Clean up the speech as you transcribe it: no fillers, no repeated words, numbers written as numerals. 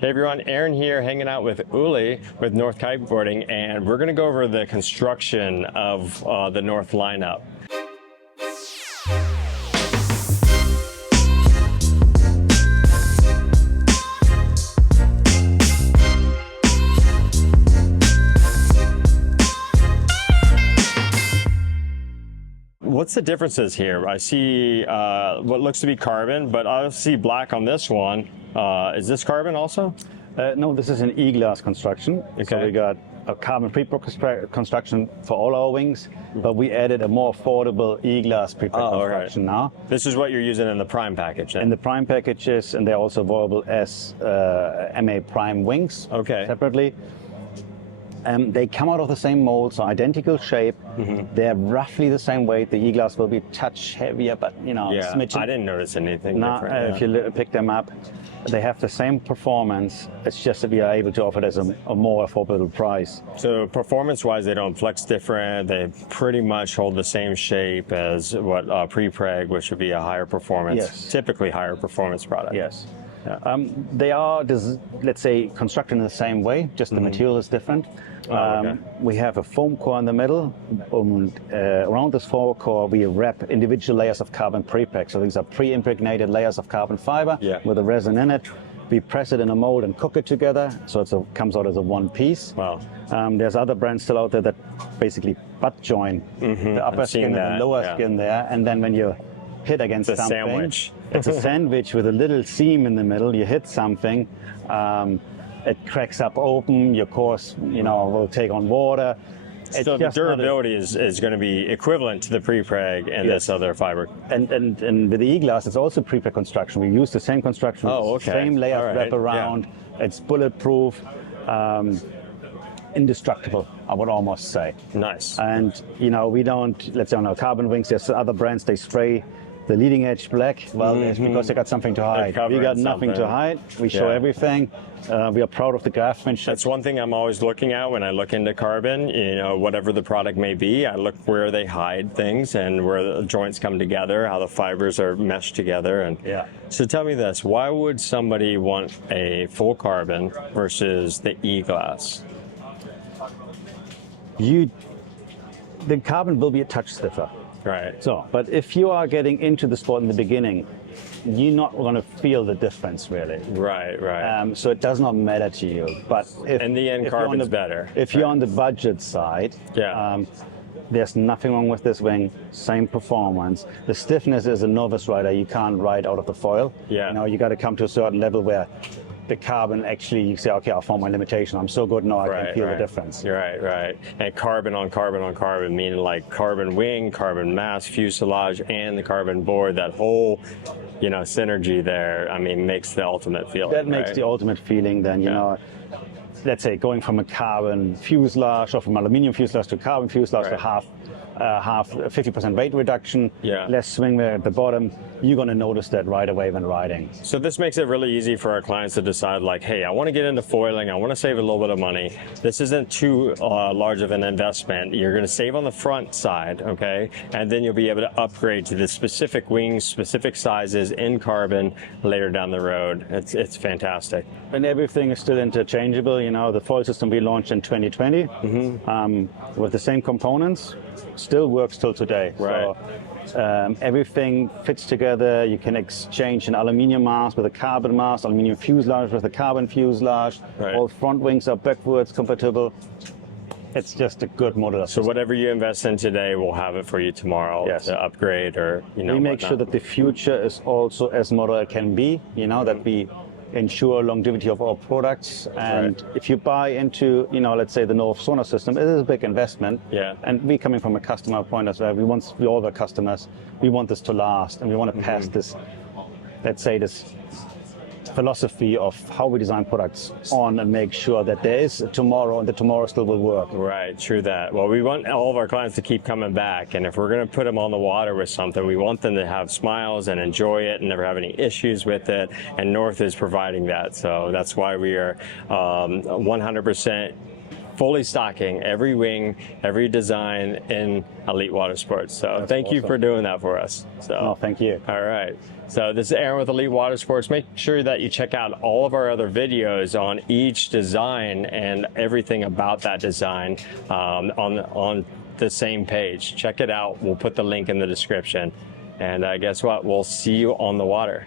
Hey everyone, Aaron here hanging out with Uli with North Kiteboarding, and we're going to go over the construction of the North lineup. What's the differences here? I see what looks to be carbon, but I see black on this one. Is this carbon also? No, this is an E-glass construction. Okay. So we got a carbon pre-preg construction for all our wings, but we added a more affordable E-glass pre-preg construction now. This is what you're using in the Prime package then? In the Prime packages, and they're also available as MA Prime wings separately. They come out of the same mold, so identical shape. They're roughly the same weight. The E-glass will be a touch heavier, but smidgen. I didn't notice anything different. If you pick them up, they have the same performance. It's just that we are able to offer it as a more affordable price. So performance-wise, they don't flex different. They pretty much hold the same shape as what pre-preg, which would be a higher performance, typically higher performance product. Yes. They are, let's say, constructed in the same way, just the material is different. We have a foam core in the middle, and around this foam core we wrap individual layers of carbon pre-preg. So these are pre-impregnated layers of carbon fiber with a resin in it. We press it in a mold and cook it together, so it comes out as a one piece. Wow. There's other brands still out there that basically butt join the upper skin and the lower skin there, and then when you hit against something, sandwich. It's a sandwich with a little seam in the middle. You hit something, it cracks up open. Your course, will take on water. So the durability is going to be equivalent to the pre-preg and this other fiber. And with the E-glass, it's also pre-preg construction. We use the same construction, same layer wrap around. It's bulletproof, indestructible, I would almost say. Nice. And we don't. Let's say on our carbon wings, there's other brands they spray the leading edge black. Well, it's because they got something to hide. We got nothing to hide. We show everything. We are proud of the craftsmanship. That's one thing I'm always looking at when I look into carbon. Whatever the product may be, I look where they hide things and where the joints come together, how the fibers are meshed together. And so tell me this: why would somebody want a full carbon versus the E-glass? The carbon will be a touch stiffer. Right. So, but if you are getting into the sport in the beginning, you're not going to feel the difference really. Right. So it does not matter to you. But in the end, carbon's better. If you're on the budget side, there's nothing wrong with this wing. Same performance. The stiffness is a novice rider. You can't ride out of the foil. You got to come to a certain level where the carbon actually, you say, okay, I'll find my limitation. I'm so good now, I can feel the difference. Right. And carbon on carbon on carbon, meaning like carbon wing, carbon mast, fuselage, and the carbon board. That whole, synergy there. I mean, makes the ultimate feeling. That makes the ultimate feeling. Then let's say going from a carbon fuselage or from aluminum fuselage to carbon fuselage to half 50% weight reduction, less swing weight at the bottom, you're going to notice that right away when riding. So this makes it really easy for our clients to decide, like, hey, I want to get into foiling, I want to save a little bit of money. This isn't too large of an investment. You're going to save on the front side, okay? And then you'll be able to upgrade to the specific wings, specific sizes in carbon later down the road. It's fantastic. And everything is still interchangeable. The foil system we launched in 2020 with the same components. Still works till today. Right. So everything fits together. You can exchange an aluminium mast with a carbon mast, aluminium fuselage with a carbon fuselage. All front wings are backwards compatible. It's just a good model. So whatever you invest in today, we'll have it for you tomorrow to upgrade or We make sure that the future is also as modern as can be. That we ensure longevity of our products. And if you buy into, let's say the North sonar system, it is a big investment. And we coming from a customer point as well, we all the customers, we want this to last, and we want to pass this, let's say this philosophy of how we design products on and make sure that there is a tomorrow and the tomorrow still will work. Right, true that. Well, we want all of our clients to keep coming back, and if we're going to put them on the water with something, we want them to have smiles and enjoy it and never have any issues with it, and North is providing that. So that's why we are 100% fully stocking every wing, every design in Elite Water Sports. So thank you awesome. for doing that for us. So Oh, thank you. all right. So this is Aaron with Elite Water Sports. Make sure that you check out all of our other videos on each design and everything about that design on the same page. Check it out. We'll put the link in the description. And guess what? We'll see you on the water.